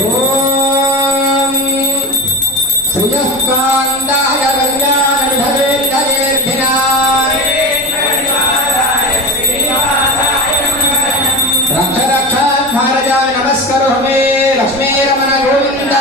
ఓం శ్రీయకాంతాయ కళ్యాణనిధవేర్ఘవేర్ఘినాయ రక్ష రక్షాధ్వారజాయ నమస్కరోమి లక్ష్మీరమణ గోవింద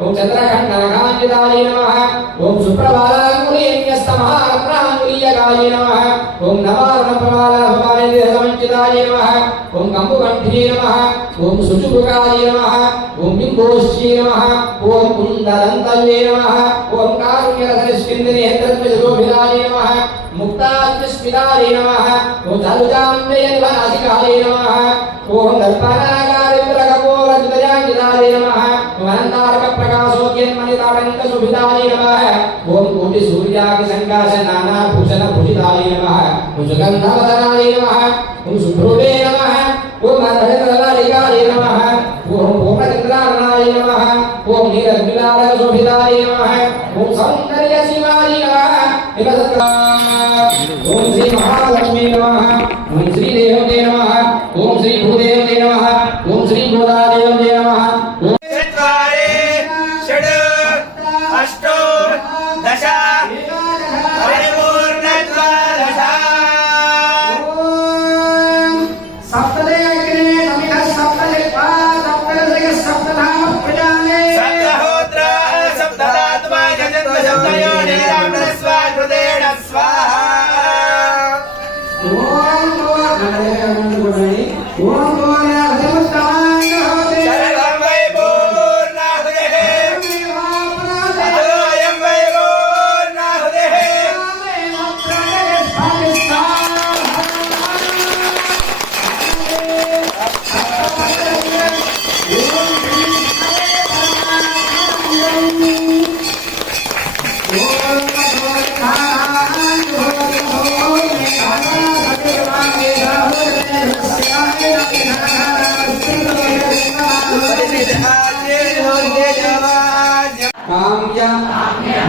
ओम चंद्रखंडनकांजिताय नमः ओम सुप्रभालांगुलीन्यस्तमहारत्नांगुलीयकाय नमः ओम नवारुणप्रभालाभवानिधिसमञ्चिताय नमः ओम कंबुकण्ठी नमः ओम सुचुभुकाय नमः ओम बिम्बोष्ठी नमः ओम कुन्ददन्तल्ये नमः ओम कारुण्यरसनिष्किन्दिनेत्रत्वशोभिताय नमः मुक्तात्मस्मिताय नमः ओम चालुचाम्बेयनिवासिकाय नमः ओम दर्पणाकारिन्द्रकपोलज्जयाञ्जिताय नमः अनंतारक प्रकाशोद्यन्मणितारंक सुभिताय नमः ओम कोटि सूर्याग्नि संकाश नाना भूषण भूषिताय नमः ओम सुगंधवदनाय नमः ओम सुभ्रुवे नमः ओम अधरलालिकाय नमः ओम पूर्णचंद्रार्णाय नमः ओम नीलग्निलालक शोभिताय नमः ओम सौंदर्य शिवाय नमः ओम श्री महालक्ष्मी नमः ओम श्री देवते नमः ओम श्री भूदेवते नमः ओम श्री गोदादेवते नमः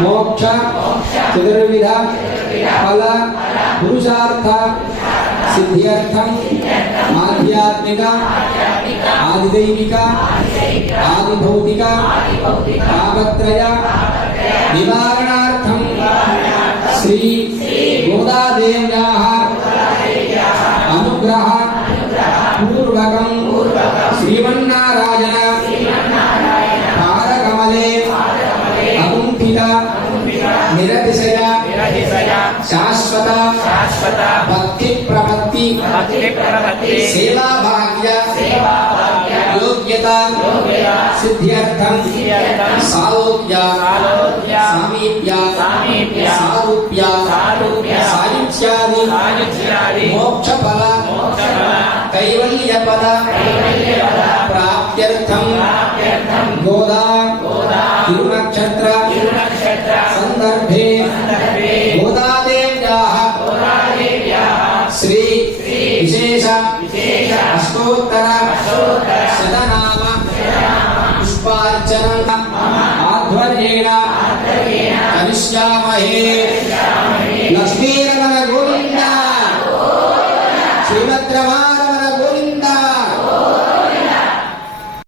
मोक्ष चतुर्विध फल पुरुषार्थ सिद्ध्यर्थम आध्यात्मिक आदिदैविक आदिभौतिक तापत्रय निवारणार्थम श्री गोदादेव्याः अनुग्रह पूर्वकं श्रीमन्नारायण पादकमले निरतिशय शाश्वत भक्ति प्रपत्ति सेवा भाग्य योग्यता सिद्ध्यर्थम सालोक्य सामीप्य सारूप्य सायुज्यादि मोक्ष फल कैवल्य पद प्राप्त्यर्थम गोदा तिरुनक्षत्र संदर्भे गोदादेव्याः श्री विशेष अष्टोत्तर शतनाम पुष्पार्चनं आध्वर्येण करिष्यामहे लक्ष्मी